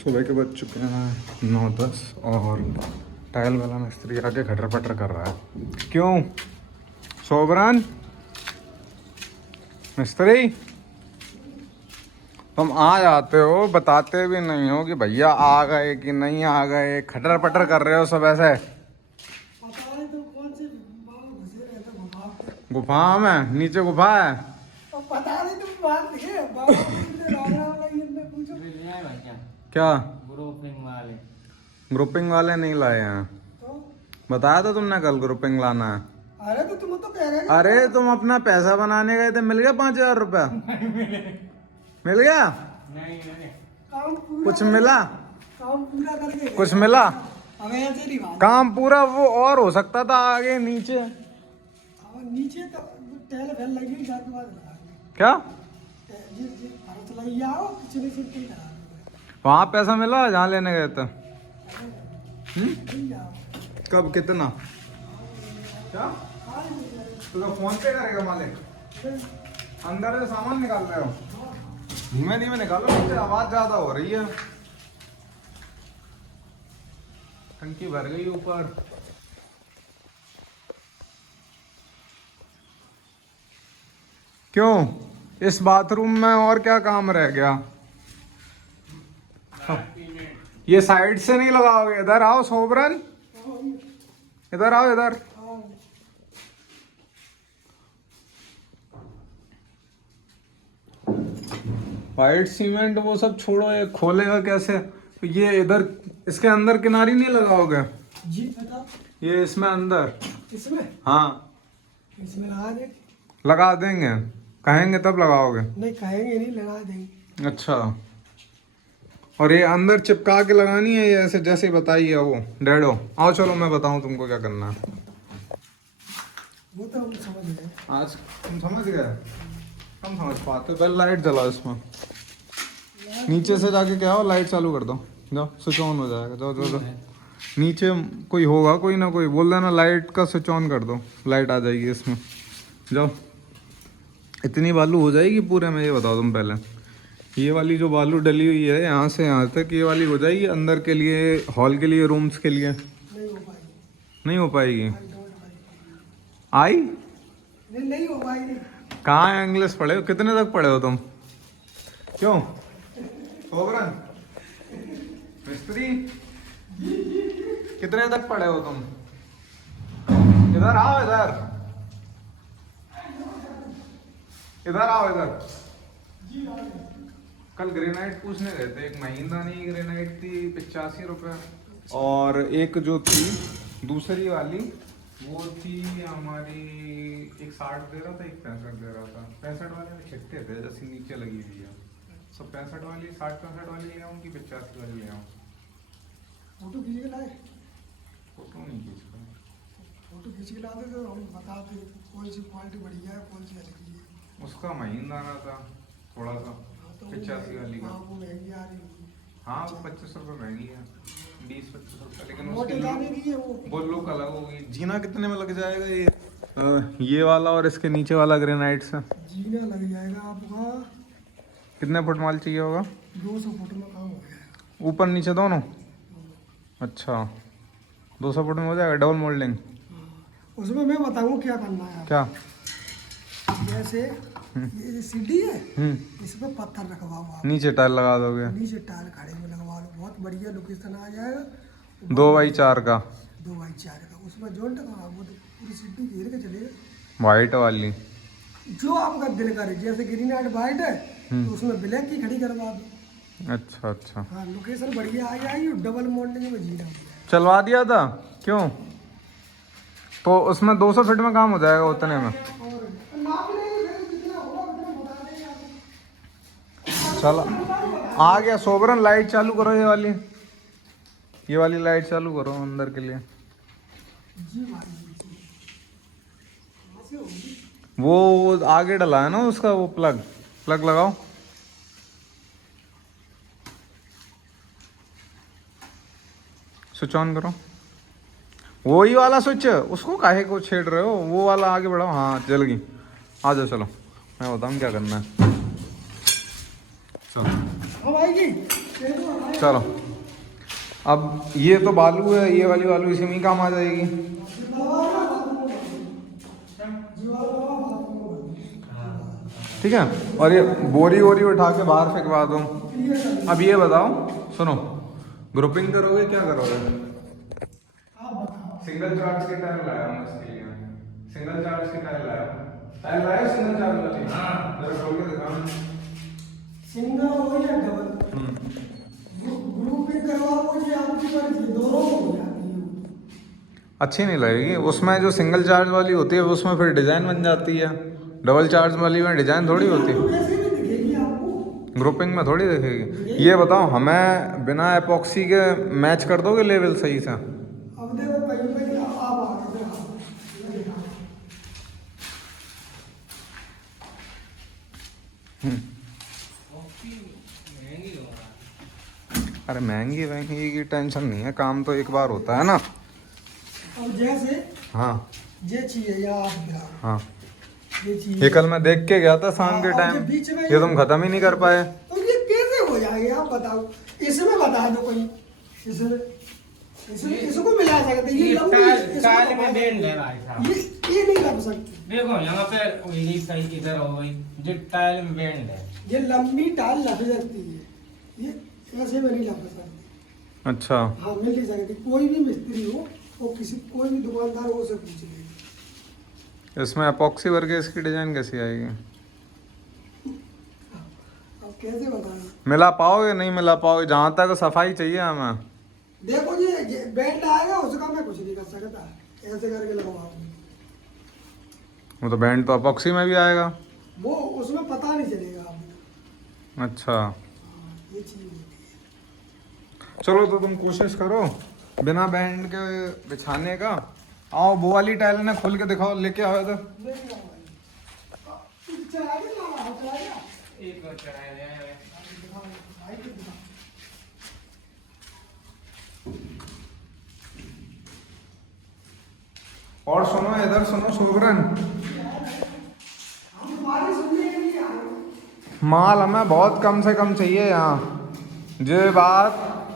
सुबह के बज चुके हैं 9-10 और टाइल वाला मिस्त्री आके खटर पटर कर रहा है। क्यों सोबरान मिस्त्री, तुम आ जाते हो बताते भी नहीं हो कि भैया आ गए कि नहीं आ गए, खटर पटर कर रहे हो सब ऐसे। गुफा में नीचे गुफा है। पता नहीं तुम बात है क्या ग्रुपिंग ग्रुपिंग वाले नहीं लाए हैं? तो बताया था तुमने कल ग्रुपिंग लाना है। अरे तो तुम तो कह रहे अरे तुम अपना पैसा बनाने गए थे, मिल गया 5,000 रुपया? मिल गया? काम पूरा कुछ मिला? काम पूरा करके कुछ मिला? हमें ऐसे नहीं बात। काम पूरा वो और हो सकता था आगे नीचे। अब नीचे तो टहल फैल लगी जाके बाद लगा क्या जी जी भारत लगी आओ पिछले से नहीं करा वहाँ पैसा मिला जहाँ लेने गए थे? नहीं जाओ कब कितना? क्या तो फोन पे करेगा मालिक? अंदर से सामान निकाल रहे हो? धीमे धीमे निकालो, मुझे आवाज ज्यादा हो रही है। टंकी भर गई ऊपर। क्यों इस बाथरूम में और क्या काम रह गया? ये साइड से नहीं लगाओगे? इधर आओ सोबरन, इधर आओ इधर। वाइट सीमेंट वो सब छोड़ो, ये खोलेगा कैसे? ये इधर इसके अंदर किनारी नहीं लगाओगे? जी बता ये इसमें अंदर? इसमें हाँ इसमें लगा दे। लगा देंगे, कहेंगे तब लगाओगे? नहीं कहेंगे नहीं लगा देंगे। अच्छा, और ये अंदर चिपका के लगानी है ये ऐसे जैसे बताइए वो डैडो? आओ चलो मैं बताऊं तुमको क्या करना है। वो तो हम समझ गए। आज तुम समझ गए? हम समझ पाते। पहले लाइट जलाओ इसमें, नीचे से जाके क्या हो लाइट चालू कर दो, जाओ स्विच ऑन हो जाएगा। जाओ जाओ जाओ, नीचे कोई होगा कोई ना कोई, बोल देना लाइट का स्विच ऑन कर दो, लाइट आ जाएगी इसमें। जाओ, इतनी बालू हो जाएगी पूरे में, ये बताओ तुम पहले। ये वाली जो बालू डली हुई है यहाँ से यहाँ तक, ये वाली हो जाएगी अंदर के लिए, हॉल के लिए, रूम्स के लिए? नहीं हो पाएगी। नहीं हो पाएगी। I don't like. आई नहीं हो पाएगी। कहाँ इंग्लिश पढ़े हो? कितने तक पढ़े हो तुम? क्यों सोबरन मिस्त्री, कितने तक पढ़े हो तुम? इधर आओ, इधर इधर आओ इधर। कल ग्रेनाइट पूछने गए थे, एक महींद्रानी ग्रेनाइट थी 85 रुपये, और एक जो थी दूसरी वाली वो थी हमारी, एक 60 दे रहा था, एक 65 दे रहा था। 65 वाले में छिट्टे थे जैसे नीचे लगी हुई है, तो 65 वाली 60-65 वाली ले आऊँ कि 85 वाली ले आऊँ? फोटो खींच के लाए। फोटो नहीं खींच रहा। फोटो खींच के लाते तो हम बताते कौन सी क्वालिटी बढ़िया है कौन सी हल्की है। उसका महींद्राना था थोड़ा सा, 85 वाली का। वो महंगी आ रही होगी। हाँ वो 25 रुपये महंगी है, 20-25 रुपये, लेकिन मोटे उसकी दाने की है वो लुक अलग होगी। जीना कितने में लग जाएगा ये वाला और इसके नीचे वाला ग्रेनाइट से? जीना लग जाएगा आपका कितने फुट माल चाहिए होगा? 200 फुट में काम हो गया। ऊपर नीचे दोनों? अच्छा 200 फुट में हो जाएगा डबल मोल्डिंग? उसमें मैं बताऊँ क्या करना है। क्या? जैसे ये सीढ़ी है, इसमें पत्थर रखवाओ आप, नीचे टाइल लगा दोगे? नीचे टाइल खड़े में लगवा लो, बहुत बढ़िया लोकेशन आ जाएगा। 2x4 का? 2x4 का, उसमें जोड़ लगा वो तो पूरी सीढ़ी घेर के चलेगा। वाइट वाली? जो आपका दिल करे, जैसे ग्रीन एंड वाइट है तो उसमें ब्लैक की खड़ी करवा दो। अच्छा अच्छा, हाँ लोकेशन बढ़िया आ जाएगी, डबल मोल्डिंग में जीना हो जाएगा। चलवा दिया था क्यों? तो उसमें 200 फीट में काम हो जाएगा उतने में? और नाप लेंगे फिर जितना होगा उतना बता देंगे आपको। चलो आ गया। सोबरन लाइट चालू करो, ये वाली लाइट चालू करो अंदर के लिए। जी भाई ऐसे होगी। वो आगे डला है ना उसका, वो प्लग लगाओ। स्विच ऑन करो, वही वाला स्विच, उसको काहे को छेड़ रहे हो? वो वाला आगे बढ़ाओ। हाँ जल गई, आ जाओ चलो मैं बताऊँ क्या करना है। चलो अब आएगी। चलो अब ये तो बालू है, ये वाली बालू इसी में ही काम आ जाएगी। ठीक है, और ये बोरी वोरी उठा के बाहर फेंकवा दो। अब ये बताओ, सुनो, ग्रुपिंग करोगे क्या करोगे? सिंगल चार्ज की टाइल लाया हूँ इसके लिए, सिंगल चार्ज की टाइल लाया, टाइल लाया सिंगल चार्ज वाली। हाँ जरा खोल के दिखाओ। सिंगल हो या डबल ग्रुपिंग करवाओ, मुझे आपकी मर्जी, दोनों हो जाती है। अच्छी नहीं लगेगी उसमें, जो सिंगल चार्ज वाली होती है उसमें फिर डिज़ाइन बन जाती है, डबल चार्ज वाली में डिज़ाइन थोड़ी होती है, वैसे भी दिखेगी आपको, ग्रुपिंग में थोड़ी दिखेगी। ये बताओ, हमें बिना एपॉक्सी के मैच कर दोगे लेवल सही से? अब देखो कहीं कहीं आप आगे अरे महंगी महंगी की टेंशन नहीं है, काम तो एक बार होता है ना। अब जैसे हाँ ये चाहिए या आप गिरा, हाँ, ये चाहिए, ये कल मैं देख के गया था शाम के और टाइम, ये बीच में ये तुम खत्म ही नहीं कर पाए। तो ये कैसे हो जाएगा आप बताओ? इसमें बता दो कोई, इसमें इसको मिला सकते, ये टाइल में बैंड है भाई साहब। ये नहीं लग सकती। देखो यहाँ पे ये सही इधर हो गई, जो टाइल में बैंड है, ये लंबी टाइल लग सकती है, ये ऐसे में नहीं लग सकती। अच्छा, हाँ मिल नहीं सकती, कोई भी मिस्त्री हो वो किसी कोई भी दुकानदार हो उसे पूछ लेगी। इसमें एपॉक्सी भर के इसकी डिजाइन कैसी आएगी? अब कैसे बताएं? मिला पाओगे नहीं मिला पाओगे? जहाँ तक सफाई चाहिए हमें। देखो ये बैंड आएगा उसका मैं कुछ नहीं कर सकता, ऐसे करके लगवाऊंगी, वो तो बैंड तो एपॉक्सी में भी आएगा। वो उसमें पता नहीं चलेगा आपको। अच्छा हाँ, ये चीज होती है। चलो, तो तुम कोशिश करो बिना बैंड के बिछाने का। आओ वो वाली टाइल ना खोल के दिखाओ, लेके आओ इधर। एक और चढ़ाया जाए। और सुनो, इधर सुनो शोभरन, माल हमें बहुत कम से कम चाहिए यहाँ।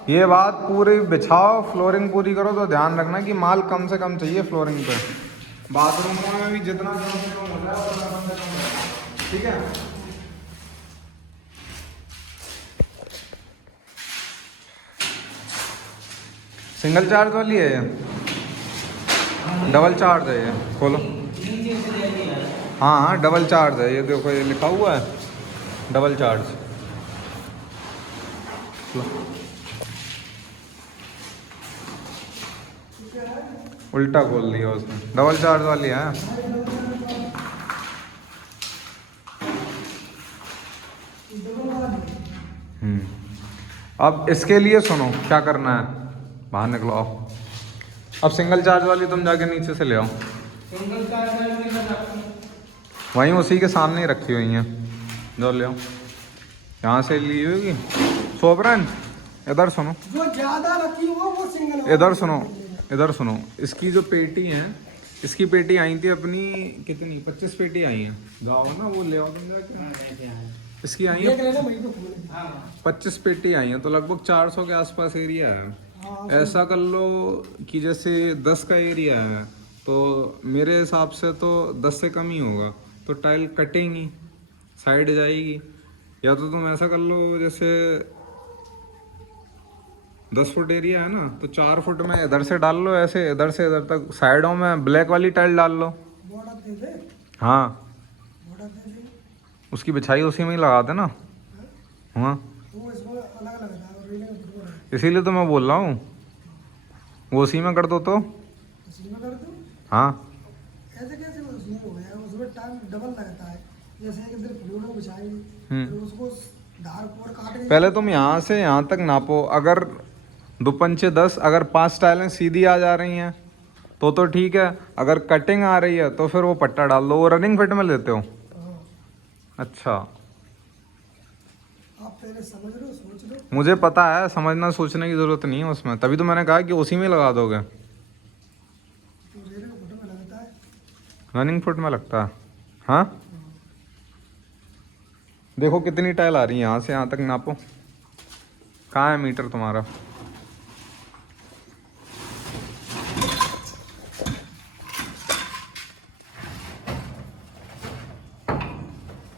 ये बात पूरी बिछाओ, फ्लोरिंग पूरी करो, तो ध्यान रखना कि माल कम से कम चाहिए फ्लोरिंग पे। बाथरूमों में भी जितना कम से कम हो जाए उतना कम से कम हो जाए, ठीक है? सिंगल चार्ज वाली है ये, डबल चार्ज है ये, खोलो। हाँ हाँ डबल चार्ज है ये, देखो ये लिखा हुआ है डबल चार्ज। उल्टा खोल दिया उसने, डबल चार्ज वाली है। अब इसके लिए सुनो क्या करना है, बाहर निकलो आओ। अब सिंगल चार्ज वाली तुम जाके नीचे से ले आओ, सिंगल चार्ज वाली में वहीं उसी के सामने ही रखी हुई हैं, जो ले आओ। यहाँ से ली होगी। सोबरन इधर सुनो, जो ज्यादा रखी हो वो सिंगल, इधर सुनो, इधर सुनो। इसकी जो पेटी है, इसकी पेटी आई थी अपनी कितनी, 25 पेटी आई हैं। जाओ ना वो ले आओ तुम जाके। इसकी आई है 25 पेटी आई हैं, तो लगभग 400 के आसपास एरिया है। ऐसा कर लो कि जैसे 10 का एरिया है, तो मेरे हिसाब से तो 10 से कम ही होगा, तो टाइल कटेंगी, साइड जाएगी। या तो तुम ऐसा कर लो, जैसे 10 फुट एरिया है ना, तो 4 फुट में इधर से डाल लो, ऐसे इधर से इधर तक साइडों में ब्लैक वाली टाइल डाल लो। बॉर्डर दे दे, हाँ, बॉर्डर दे दे, उसकी बिछाई उसी में ही लगा देना। हाँ, वो इसमें अलग अलग है, रेलिंग फुटबॉल है, इसीलिए तो मैं बोल रहा हूँ, वो उसी में कर दो तो। उसी में कर दो। हाँ, ऐसे कैसे उसमें हो गया, उसमें टाइम डबल लगता है। जैसे एक दिन फ्लूरो बिछाएंगे, फिर उसको धार पोर काटेंगे। पहले तुम यहाँ से यहाँ तक नापो, अगर 2 पंचे 10, अगर 5 टाइलें सीधी आ जा रही हैं तो ठीक है। अगर कटिंग आ रही है तो फिर वो पट्टा डाल दो। वो रनिंग फिट में लेते हो? हाँ, अच्छा, आप पहले समझ लो, सोच लो। मुझे पता है, समझना सोचने की ज़रूरत नहीं है उसमें, तभी तो मैंने कहा कि उसी में लगा दोगे। तो रेलिंग फुट में लगता है, रनिंग फुट में लगता है। हाँ, देखो कितनी टाइल आ रही है, यहाँ से यहाँ तक नापो। कहाँ है मीटर तुम्हारा?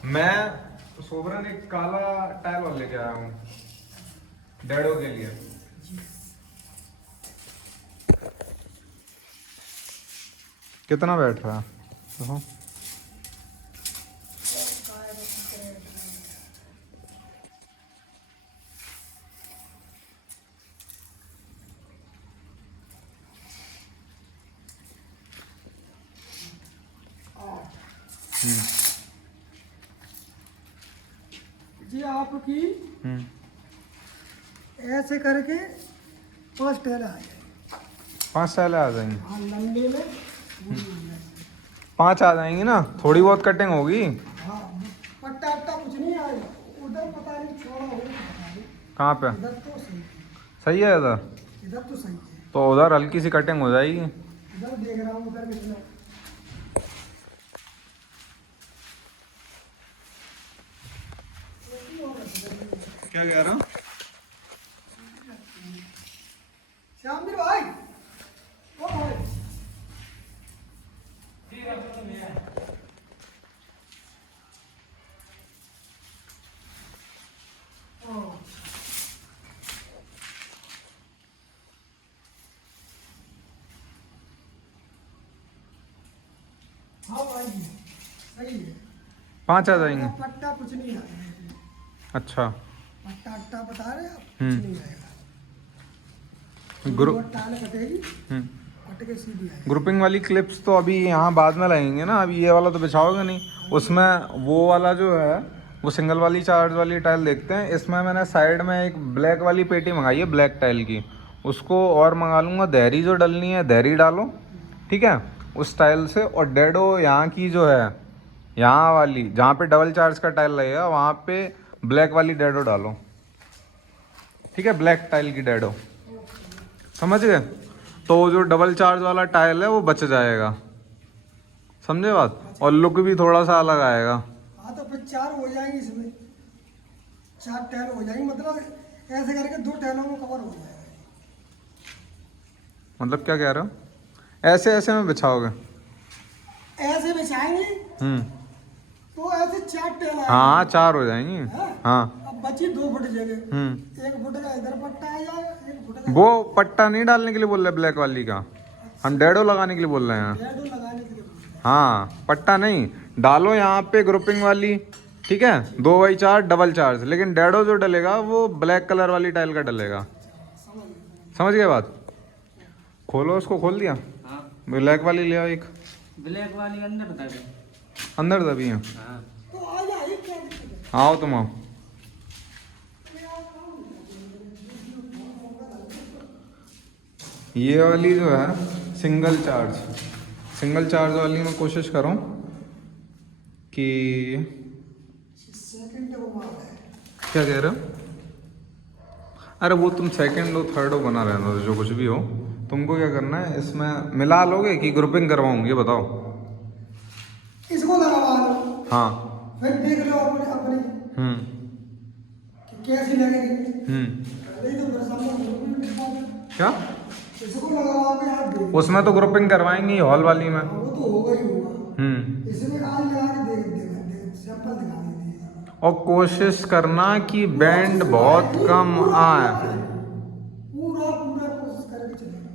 मैं सोबरन एक काला टाइल और लेके आया हूँ डैडो के लिए। कितना बैठ रहा है देखो। जी आपकी ऐसे करके 5 टाइल आ जाएंगे। 5 टाइलें आ जाएंगी? हाँ, लंबे में 5 आ जाएंगी ना, थोड़ी बहुत कटिंग होगी। हाँ, पट्टा अट्टा कुछ नहीं आएगा। उधर पता नहीं छोड़ा हो, पता नहीं। कहाँ पे? इधर तो सही है। सही है इधर? इधर तो सही है। तो उधर हल्की सी कटिंग हो जाएगी। इधर देख रहा हूँ, उधर कितना। क्या कह रहा? श्यामवीर भाई, ओ भाई, हाँ भाई जी, सही है। 5 आ जाएंगे? पट्टा कुछ नहीं आएगा। अच्छा। पट्टा अट्टा बता रहे आप, कुछ नहीं आएगा। ग्रुप टाल कटेगी, कट के सीधी आएगी। ग्रुपिंग वाली क्लिप्स तो अभी यहाँ बाद में लगेंगे ना, अभी ये वाला तो बिछाओगे नहीं। उसमें वो वाला जो है वो सिंगल वाली चार्ज वाली टाइल देखते हैं। इसमें मैंने साइड में एक ब्लैक वाली पेटी मंगाई है ब्लैक टाइल की, उसको और मंगा लूँगा। देहरी जो डलनी है देहरी डालो, ठीक है, उस टाइल से। और डैडो यहाँ की जो है, यहाँ वाली जहाँ पे डबल चार्ज का टाइल लगेगा वहाँ पे ब्लैक वाली डैडो डालो, ठीक है, ब्लैक टाइल की डैडो, समझ गए? तो जो डबल चार्ज वाला टाइल है वो बच जाएगा, समझे बात? और लुक भी थोड़ा सा अलग आएगा। हाँ, तो फिर 4 हो जाएंगे इसमें, 4 टाइल हो जाएंगे। मतलब ऐसे करके 2 टाइलों में कवर हो जाएगा। मतलब क्या कह रहे हो? ऐसे ऐसे में बिछाओगे? ऐसे बिछाएंगे तो ऐसे 4 टाइल आएंगे। हाँ 4 हो जाएंगी। हाँ? हाँ। अब बची 2 फुट जगह, 1 फुट का इधर पट्टा आ जाएगा, 1 फुट का वो पट्टा नहीं डालने के लिए बोल रहे ब्लैक वाली का, हम डैडो लगाने के लिए बोल रहे हैं। डैडो लगाने के लिए बोल रहे हैं। हाँ, पट्टा नहीं डालो यहाँ पे ग्रुपिंग वाली, ठीक है, 2x4 डबल चार्ज, लेकिन डैडो जो डलेगा वो ब्लैक कलर वाली टाइल का डलेगा। समझ गए बात? खोलो उसको, खोल दिया? हाँ, ब्लैक वाली ले आओ एक। ब्लैक वाली अंदर दबी। अंदर दबी है? हाँ, तो आ जाए, क्या दिक्कत है? आओ तुम आओ। ये वाली जो है सिंगल चार्ज वाली मैं कोशिश करूं कि सेकंड को मार है। क्या कह रहे हो? अरे वो तुम सेकंड और थर्ड बना रहना दो, जो कुछ भी हो। तुमको क्या करना है, इसमें मिला लोगे कि ग्रुपिंग करवाऊँ, ये बताओ। इसको लगवा लो, हाँ। फिर देख लो अपने अपनी कि कैसी लगेगी। नहीं तो फिर सामने क्या इसको लगवाओगे आप, देखो उसमें तो ग्रुपिंग करवाएंगे ही, हॉल वाली में। वो तो होगा ही होगा। इसमें आज लगा के देख सैंपल दिखा दीजिए। और कोशिश करना कि बैंड बहुत कम आए। पूरा पूरा कोशिश करके चलेगा।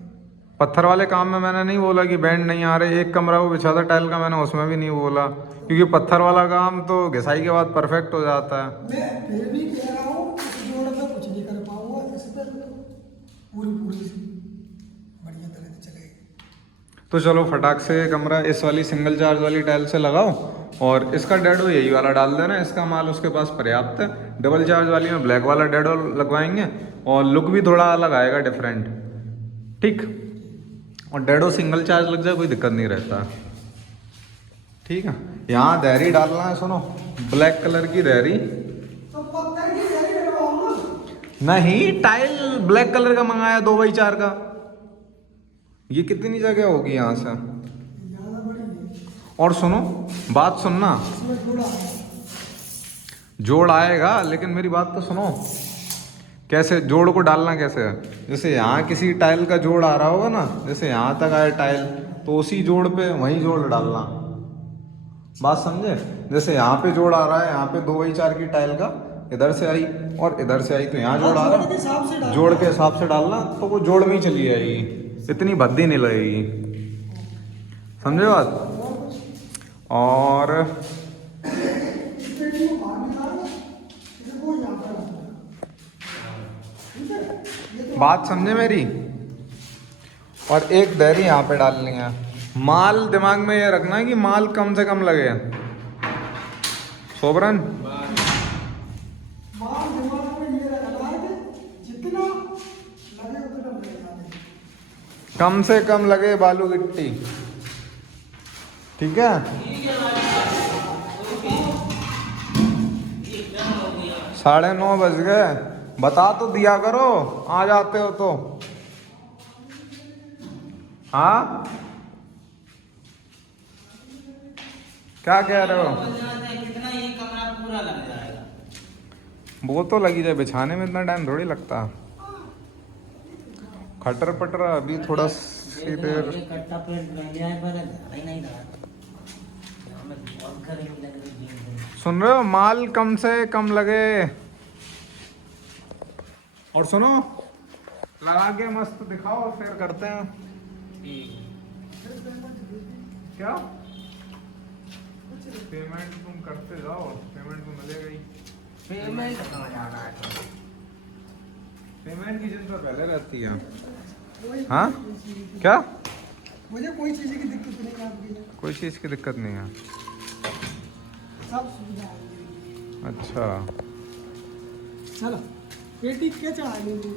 पत्थर वाले काम में मैंने नहीं बोला कि बैंड नहीं आ रहे। एक कमरा वो बिछा था टाइल का, मैंने उसमें भी नहीं बोला, क्योंकि पत्थर वाला काम तो घिसाई के बाद परफेक्ट हो जाता है। मैं फिर भी कह रहा हूँ, इस जोड़ में कुछ नहीं कर पाऊंगा, इस पर पूरी बढ़िया तरह से चलेगी। तो चलो फटाक से कमरा इस वाली सिंगल चार्ज वाली टाइल से लगाओ, और इसका डैडो यही वाला डाल देना। इसका माल उसके पास पर्याप्त है। डबल चार्ज वाली में ब्लैक वाला डैडो लगवाएंगे और लुक भी थोड़ा अलग आएगा, डिफरेंट, ठीक। और डैडो सिंगल चार्ज लग जाए कोई दिक्कत नहीं रहता, ठीक है। यहाँ देहरी डालना है, सुनो, ब्लैक कलर की देहरी। तो पत्थर की देहरी डलवाओ ना। नहीं, टाइल ब्लैक कलर का मंगाया 2x4 का। ये कितनी जगह होगी यहाँ से? ज्यादा बड़ी है। और सुनो, बात सुनना, इसमें थोड़ा जोड़ आएगा, लेकिन मेरी बात तो सुनो कैसे जोड़ को डालना कैसे है, जैसे यहाँ किसी टाइल का जोड़ आ रहा होगा ना, जैसे यहाँ तक आए टाइल तो उसी जोड़ पे वही जोड़ डालना। बात समझे? जैसे यहाँ पे जोड़ आ रहा है, यहाँ पे 2x4 की टाइल का इधर से आई और इधर से आई तो यहाँ जोड़ आ जोड़ के हिसाब से रहा, डालना। जोड़ के हिसाब से डालना तो वो जोड़ में ही चली जाएगी, इतनी भद्दी नहीं लगेगी। समझे बात? और इस पेटी को बाहर निकालो, इसको यहाँ पर रखना। ठीक है, ये तो बात समझे मेरी? और एक दहरी यहाँ पे डालनी है। माल दिमाग में ये रखना है कि माल कम से कम लगे। सोबरन माल दिमाग में ये रखना है कि जितना लगे उतना लगेगा। कम से कम लगे बालू गिट्टी, ठीक है? 9:30 बज गए, बता तो दिया करो आ जाते हो तो। हाँ क्या कह रहे हो? कितना ये कमरा पूरा लग जाएगा? वो तो लगी जाए, बिछाने में इतना टाइम थोड़ी लगता। खटर पटर अभी थोड़ा सी देर। ये कट्टा पेंट रह गया है पर नहीं नहीं रहा। हमें बहुत गर्मी लग रही है। सुन रहे हो? माल कम से कम लगे। और सुनो, लगा के मस्त दिखाओ फिर करते हैं। क्या पेमेंट तुम करते जाओ, पेमेंट तो मिलेगा ही। पेमेंट कहाँ जाना है? पेमेंट की चिंता पहले रहती है। कोई हाँ? चीज़ की- क्या? मुझे कोई चीज़ की दिक्कत नहीं है आपके लिए, कोई चीज़ की दिक्कत नहीं है। सब सुविधा है। अच्छा चलो पेटी क्या चढ़ा लेंगे।